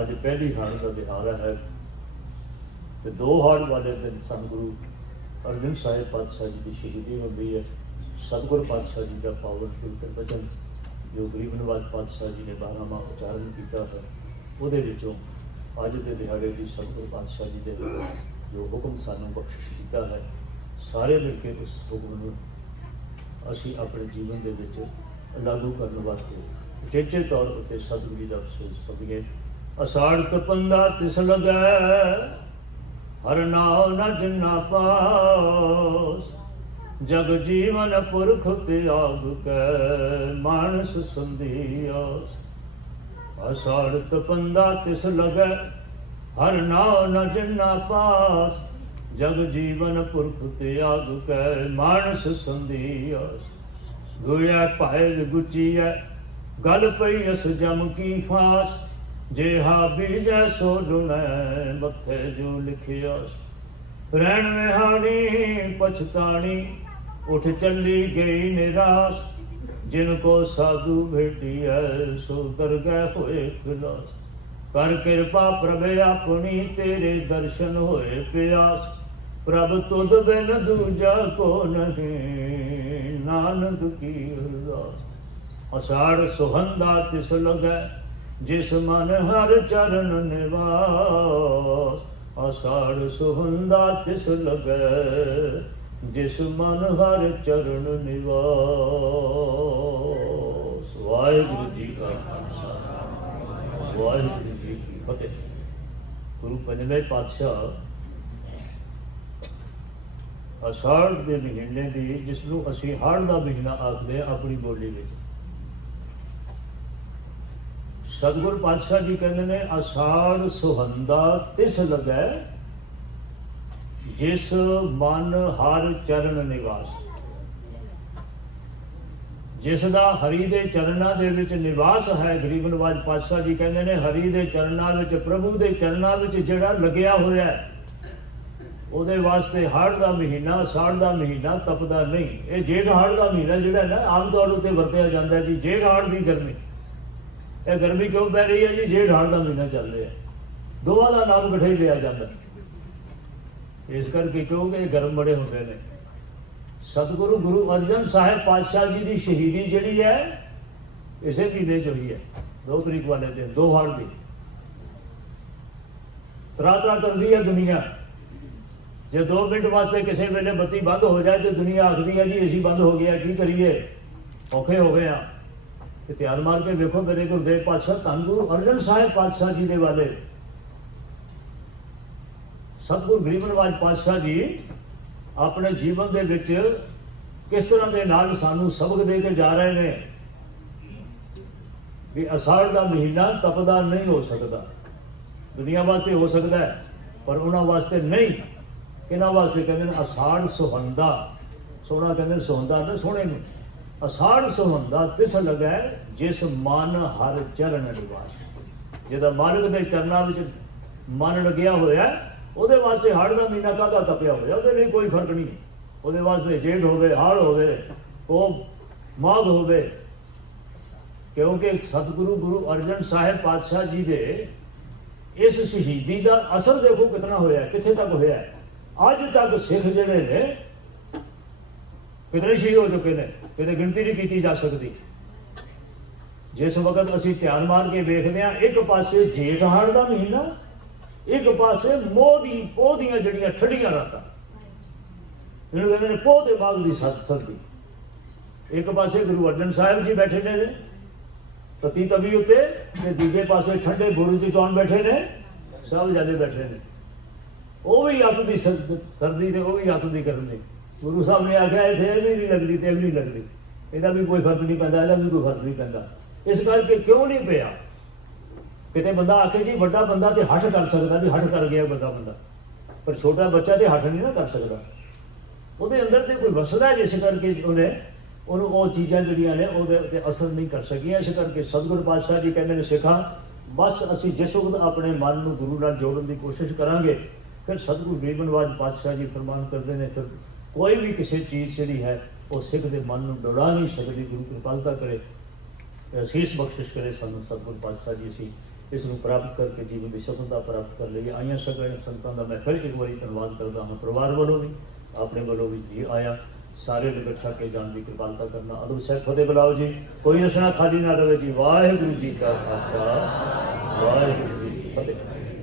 ਅੱਜ ਪਹਿਲੀ ਹਾੜ ਦਾ ਦਿਹਾੜਾ ਹੈ ਤੇ ਦੋ ਹਾੜ ਵਾਲੇ ਦਿਨ ਸੰਤ ਗੁਰੂ ਅਰਜਨ ਸਾਹਿਬ ਪਾਤਸ਼ਾਹ ਜੀ ਦੀ ਸ਼ਹੀਦੀ ਹੁੰਦੀ ਹੈ। ਸਤਿਗੁਰ ਪਾਤਸ਼ਾਹ ਜੀ ਦਾ ਪਾਵਨ ਕੀਰਤਨ ਬਚਨ ਜੋ ਗਰੀਬ ਨਿਵਾਜ ਪਾਤਸ਼ਾਹ ਜੀ ਨੇ 12 ਮਾਹ ਉਚਾਰਨ ਕੀਤਾ ਹੈ, ਉਹਦੇ ਵਿੱਚੋਂ ਅੱਜ ਦੇ ਦਿਹਾੜੇ ਦੀ ਸਤਿਗੁਰ ਪਾਤਸ਼ਾਹ ਜੀ ਦੇ ਜੋ ਹੁਕਮ ਸਾਨੂੰ ਬਖਸ਼ਿਸ਼ ਕੀਤਾ ਹੈ। ਸਾਰੇ ਮਿਲ ਕੇ ਉਸ ਹੁਕਮ ਨੂੰ ਅਸੀਂ ਆਪਣੇ ਜੀਵਨ ਦੇ ਵਿੱਚ ਲਾਗੂ ਕਰਨ ਵਾਸਤੇ ਉਚੇਚੇ ਤੌਰ ਉੱਤੇ ਸਤਿਗੁਰੂ ਜੀ ਦਾ ਅਫਸੋਸ ਸਭੀਏ ਅਸਾੜ ਤਪੰਦਾ ਤਿਸ ਲਗੈ, ਹਰ ਨਾਉ ਨ ਜਿਨਾ ਪਾਸ। ਜਗ ਜੀਵਨ ਪੁਰਖ ਤਿਆਗ ਕੈ, ਮਾਨਸ ਸੰਧਿਆਸ ਅਸਾੜ ਤਪੰਦਾ ਤਿਸ ਲਗੈ, ਹਰ ਨਾਉ ਨ ਜਿਨਾ ਪਾਸ। ਜਗ ਜੀਵਨ ਪੁਰਖ ਤਿਆਗ ਕੈ, ਮਾਨਸ ਸੰਧਿਆਸ ਗੁਇਆ ਭਾਇ ਗੁਚੀਐ ਗਲ ਪਈ ਅਸ ਜਮ ਕੀ ਫਾਸ। ਜੇ ਹਾ ਬੀਜੈ ਸੋ ਲੁਣੈ ਮੱਥੇ ਜੋ ਲਿਖਿਆਸ ਰਹਿਣ ਵਿਹਾਣੀ ਪਛਤਾਣੀ ਉਠ ਚੱਲੀ ਗਈ ਨਿਰਾਸ਼। ਜਿਨ ਕੋ ਸਾਧੂ ਭੇਟਿਐ ਸੋ ਕਰ ਗਏ ਹੋਏ ਖਿਲਾਸ। ਕਰ ਕਿਰਪਾ ਪ੍ਰਭ ਆਪਣੀ, ਤੇਰੇ ਦਰਸ਼ਨ ਹੋਏ ਪਿਆਸ। ਪ੍ਰਭ ਤੁਧ ਬਿਨ ਦੂਜਾ ਕੋ ਨਹੀਂ ਨਾਨਕ ਕੀ ਅਰਦਾਸ। ਅਸਾੜ ਸੁਹੰਦਾ ਤਿਸ ਲਗੈ ਜਿਸ ਮਨ ਹਰ ਚਰਨ ਨਿਵਾਸ, ਅਸਾੜ ਸੁਹੰਦਾ ਤਿਸ ਲਗੈ। ਜਿਸ ਮਨ ਹਰ ਚਰਨ ਨਿਵਾਸ। ਵਾਹਿਗੁਰੂ ਜੀ ਕਾ ਖਾਲਸਾ। ਵਾਹਿਗੁਰੂ ਜੀ ਕੀ ਫਤਿਹ। ਗੁਰੂ ਪੰਜਵੇਂ ਪਾਤਸ਼ਾਹ ਅਸ਼ਾੜ ਦੇ ਮਹੀਨੇ ਦੀ ਜਿਸ ਨੂੰ ਅਸੀਂ ਹਾੜ ਦਾ ਮਹੀਨਾ ਆਖਦੇ ਹਾਂ, ਆਪਣੀ ਬੋਲੀ ਵਿੱਚ। ਸਤਿਗੁਰ ਪਾਤਸ਼ਾਹ ਜੀ ਕਹਿੰਦੇ ਨੇ ਅਸ਼ਾੜ ਸੁਹੰਦਾ ਤਿਸ ਲਗੈ, ਜਿਸ ਮਨ ਹਰ ਚਰਨ ਨਿਵਾਸ। ਜਿਸ ਦਾ ਹਰੀ ਦੇ ਚਰਨਾਂ ਦੇ ਵਿੱਚ ਨਿਵਾਸ ਹੈ, ਗਰੀਬ ਨਵਾਜ ਪਾਤਸ਼ਾਹ ਜੀ ਕਹਿੰਦੇ ਨੇ, ਹਰੀ ਦੇ ਚਰਨਾਂ ਵਿੱਚ, ਪ੍ਰਭੂ ਦੇ ਚਰਨਾਂ ਵਿੱਚ ਜਿਹੜਾ ਲੱਗਿਆ ਹੋਇਆ ਹੈ, ਉਹਦੇ ਵਾਸਤੇ ਹਾੜ ਦਾ ਮਹੀਨਾ ਸਾੜ ਦਾ ਮਹੀਨਾ ਤਪਦਾ ਨਹੀਂ। ਇਹ ਜੇਠ ਹਾੜ ਦਾ ਮਹੀਨਾ ਜਿਹੜਾ ਨਾ, ਆਮ ਤੌਰ ਉੱਤੇ ਵਰਤਿਆ ਜਾਂਦਾ ਜੀ, ਜੇਠ ਹਾੜ ਦੀ ਗਰਮੀ। ਇਹ ਗਰਮੀ ਕਿਉਂ ਪੈ ਰਹੀ ਹੈ ਜੀ? ਜੇਠ ਹਾੜ ਦਾ ਮਹੀਨਾ ਚੱਲ ਰਿਹਾ ਦੋਵਾਂ ਦਾ ਨਾਮ ਇਕੱਠੇ ਲਿਆ ਜਾਂਦਾ ਇਸ ਕਰਕੇ ਕਿਉਂਕਿ ਇਹ ਗਰਮ ਬੜੇ ਹੁੰਦੇ ਨੇ। ਸਤਿਗੁਰੂ ਗੁਰੂ ਅਰਜਨ ਸਾਹਿਬ ਪਾਤਸ਼ਾਹ ਜੀ ਦੀ ਸ਼ਹੀਦੀ ਜਿਹੜੀ ਹੈ, ਇਸੇ ਮਹੀਨੇ ਚ ਹੋਈ ਹੈ। ਦੋ ਤਰੀਕ ਵਾਲੇ ਦਿਨ, ਦੋ ਹਾੜ ਦੀ ਤਰਾ ਤਰਾ ਕਰਦੀ ਹੈ ਦੁਨੀਆ। ਜੇ 2 ਮਿੰਟ ਵਾਸਤੇ ਕਿਸੇ ਵੇਲੇ ਬੱਤੀ ਬੰਦ ਹੋ ਜਾਏ ਤੇ ਦੁਨੀਆ ਆਖਦੀ ਹੈ ਜੀ, ਏਸੀ ਬੰਦ ਹੋ ਗਿਆ, ਕੀ ਕਰੀਏ? ਔਖੇ ਹੋ ਗਏ ਆ। ਤੇ ਧਿਆਨ ਮਾਰ ਕੇ ਵੇਖੋ ਮੇਰੇ ਗੁਰਦੇਵ ਪਾਤਸ਼ਾਹ ਧੰਨ ਗੁਰੂ ਅਰਜਨ ਸਾਹਿਬ ਪਾਤਸ਼ਾਹ ਜੀ ਦੇ ਵਾਲੇ। ਸਤਿਗੁਰ ਗਰੀਬ ਨਿਵਾਜ ਪਾਤਸ਼ਾਹ ਜੀ, ਆਪਣੇ ਜੀਵਨ ਦੇ ਵਿੱਚ ਕਿਸ ਤਰ੍ਹਾਂ ਦੇ ਨਾਲ ਸਾਨੂੰ ਸਬਕ ਦੇ ਕੇ ਜਾ ਰਹੇ ਨੇ? ਵੀ ਅਸਾੜ ਦਾ ਮਹੀਨਾ ਤਪਦਾ ਨਹੀਂ ਹੋ ਸਕਦਾ। ਦੁਨੀਆ ਵਾਸਤੇ ਹੋ ਸਕਦਾ ਹੈ, ਪਰ ਉਹਨਾਂ ਵਾਸਤੇ ਨਹੀਂ। ਇਹਨਾਂ ਵਾਸਤੇ ਕਹਿੰਦੇ ਨੇ ਅਸਾੜ ਸੁਹੰਦਾ। ਸੋਹਣਾ ਕਹਿੰਦੇ ਨੇ ਸੁਹੰਦਾ ਨਾ ਸੋਹਣੇ ਨੂੰ। ਅਸਾੜ ਸੁਹੰਦਾ ਤਿਸ ਲਗੈ, ਜਿਸ ਮਨ ਹਰ ਚਰਨ ਨਿਵਾਸ। ਜਿਹਦਾ ਮਾਰਗ ਦੇ ਚਰਨਾਂ ਵਿੱਚ ਮਨ ਲੱਗਿਆ ਹੋਇਆ, ਉਹਦੇ ਵਾਸਤੇ ਹੜ ਦਾ ਮਹੀਨਾ ਕਾਹਦਾ ਤਪਿਆ ਹੋਇਆ? ਉਹਦੇ ਲਈ ਕੋਈ ਫ਼ਰਕ ਨਹੀਂ। ਉਹਦੇ ਵਾਸਤੇ ਜੇਠ ਹੋਵੇ, ਹੜ ਹੋਵੇ, ਉਹ ਮਾਘ ਹੋਵੇ। ਕਿਉਂਕਿ ਸਤਿਗੁਰੂ ਗੁਰੂ ਅਰਜਨ ਸਾਹਿਬ ਪਾਤਸ਼ਾਹ ਜੀ ਦੇ ਇਸ ਸ਼ਹੀਦੀ ਦਾ ਅਸਰ ਦੇਖੋ ਕਿਤਨਾ ਹੋਇਆ, ਕਿੱਥੇ ਤੱਕ ਹੋਇਆ? ਅੱਜ ਤੱਕ ਸਿੱਖ ਜਿਹੜੇ ਨੇ ਕਿਤਨੇ ਸ਼ਹੀਦ ਹੋ ਚੁੱਕੇ ਨੇ, ਕਿਤੇ ਗਿਣਤੀ ਨਹੀਂ ਕੀਤੀ ਜਾ ਸਕਦੀ। ਜਿਸ ਵਕਤ ਅਸੀਂ ਧਿਆਨ ਮਾਰ ਕੇ ਵੇਖਦੇ ਹਾਂ, ਇੱਕ ਪਾਸੇ ਜੇਠ ਹਾੜ ਦਾ ਮਹੀਨਾ, ਇੱਕ ਪਾਸੇ ਮੋਹ ਦੀ, ਪੋਹ ਦੀਆਂ ਜਿਹੜੀਆਂ ਠੰਡੀਆਂ ਰਾਤਾਂ। ਇਹਨੂੰ ਕਹਿੰਦੇ ਨੇ ਪੋਹ ਦੇ ਬਾਗ ਦੀ ਸਤ ਸਰਦੀ। ਇੱਕ ਪਾਸੇ ਗੁਰੂ ਅਰਜਨ ਸਾਹਿਬ ਜੀ ਬੈਠੇ ਨੇ ਪਤੀ ਤਵੀ ਉੱਤੇ, ਤੇ ਦੂਜੇ ਪਾਸੇ ਠੰਡੇ ਗੁਰੂ ਜੀ ਕੌਣ ਬੈਠੇ ਨੇ? ਸਭ ਜਾਦੇ ਬੈਠੇ ਨੇ। ਉਹ ਵੀ ਅੱਤ ਦੀ ਸਰਦ- ਸਰਦੀ ਤੇ ਉਹ ਵੀ ਅੱਤ ਦੀ ਕਰਨ ਲਈ ਗੁਰੂ ਸਾਹਿਬ ਨੇ ਆਖਿਆ ਇੱਥੇ ਇਹ ਵੀ ਨਹੀਂ ਲੱਗਦੀ ਤੇ ਵੀ ਨਹੀਂ ਲੱਗਦੀ। ਇਹਦਾ ਵੀ ਕੋਈ ਫ਼ਰਕ ਨਹੀਂ ਪੈਂਦਾ, ਇਹਦਾ ਵੀ ਕੋਈ ਫ਼ਰਕ ਨਹੀਂ ਪੈਂਦਾ। ਇਸ ਕਰਕੇ ਕਿਉਂ ਨਹੀਂ ਪਿਆ? ਕਿਤੇ ਬੰਦਾ ਆਖੇ ਜੀ, ਵੱਡਾ ਬੰਦਾ ਤੇ ਹੱਠ ਕਰ ਸਕਦਾ ਵੀ ਹੱਠ ਕਰ ਗਿਆ ਵੱਡਾ ਬੰਦਾ। ਪਰ ਛੋਟਾ ਬੱਚਾ ਤੇ ਹੱਠ ਨਹੀਂ ਨਾ ਕਰ ਸਕਦਾ। ਉਹਦੇ ਅੰਦਰ ਤੇ ਕੋਈ ਵਸਦਾ ਜਿਸ ਕਰਕੇ ਉਹਨੇ ਉਹਨੂੰ ਉਹ ਚੀਜ਼ਾਂ ਜਿਹੜੀਆਂ ਨੇ ਉਹਦੇ ਉੱਤੇ ਅਸਰ ਨਹੀਂ ਕਰ ਸਕੀਆਂ। ਇਸ ਕਰਕੇ ਸਤਿਗੁਰੂ ਪਾਤਸ਼ਾਹ ਜੀ ਕਹਿੰਦੇ ਨੇ, ਸਿੱਖਾਂ, ਬਸ ਅਸੀਂ ਜਿਸ ਵਕਤ ਆਪਣੇ ਮਨ ਨੂੰ ਗੁਰੂ ਨਾਲ ਜੋੜਨ ਦੀ ਕੋਸ਼ਿਸ਼ ਕਰਾਂਗੇ, ਫਿਰ ਸਤਿਗੁਰੂ ਬੇਬਨਵਾਜ ਪਾਤਸ਼ਾਹ ਜੀ ਫਰਮਾਨ ਕਰਦੇ ਨੇ, ਫਿਰ ਕੋਈ ਵੀ ਕਿਸੇ ਚੀਜ਼ ਜਿਹੜੀ ਹੈ, ਉਹ ਸਿੱਖ ਦੇ ਮਨ ਨੂੰ ਡੋਲਾ ਨਹੀਂ ਸਕਦੀ। ਗੁਰੂ ਕਿਰਪਾਲਤਾ ਕਰੇ, ਅਸੀਸ ਬਖਸ਼ਿਸ਼ ਕਰੇ ਸਾਨੂੰ ਸਤਿਗੁਰੂ ਪਾਤਸ਼ਾਹ ਜੀ, ਅਸੀਂ ਇਸ ਨੂੰ ਪ੍ਰਾਪਤ ਕਰਕੇ ਜੀਵਨ ਦੀ ਸਫਲਤਾ ਪ੍ਰਾਪਤ ਕਰ ਲਈਏ ਆਈਆਂ ਸਗਲੇ ਸੰਤਾਂ ਦਾ ਮੈਂ ਫਿਰ ਇੱਕ ਵਾਰੀ ਧੰਨਵਾਦ ਕਰਦਾ ਹਾਂ। ਪਰਿਵਾਰ ਵੱਲੋਂ ਵੀ, ਆਪਣੇ ਵੱਲੋਂ ਵੀ ਜੀ ਆਇਆ ਸਾਰੇ ਨੂੰ ਇਕੱਠਾ ਕੇ ਜਾਣ ਦੀ ਕਿਰਪਾਲਤਾ ਕਰਨਾ। ਅਦਬ ਸਾਹਿਬ ਫਤਿਹ ਬੁਲਾਓ ਜੀ। ਕੋਈ ਨਸ਼ਾ ਖਾਲੀ ਨਾ ਰਵੇ ਜੀ। ਵਾਹਿਗੁਰੂ ਜੀ ਕਾ ਖਾਲਸਾ। ਵਾਹਿਗੁਰੂ ਜੀ ਕੀ ਫਤਿਹ।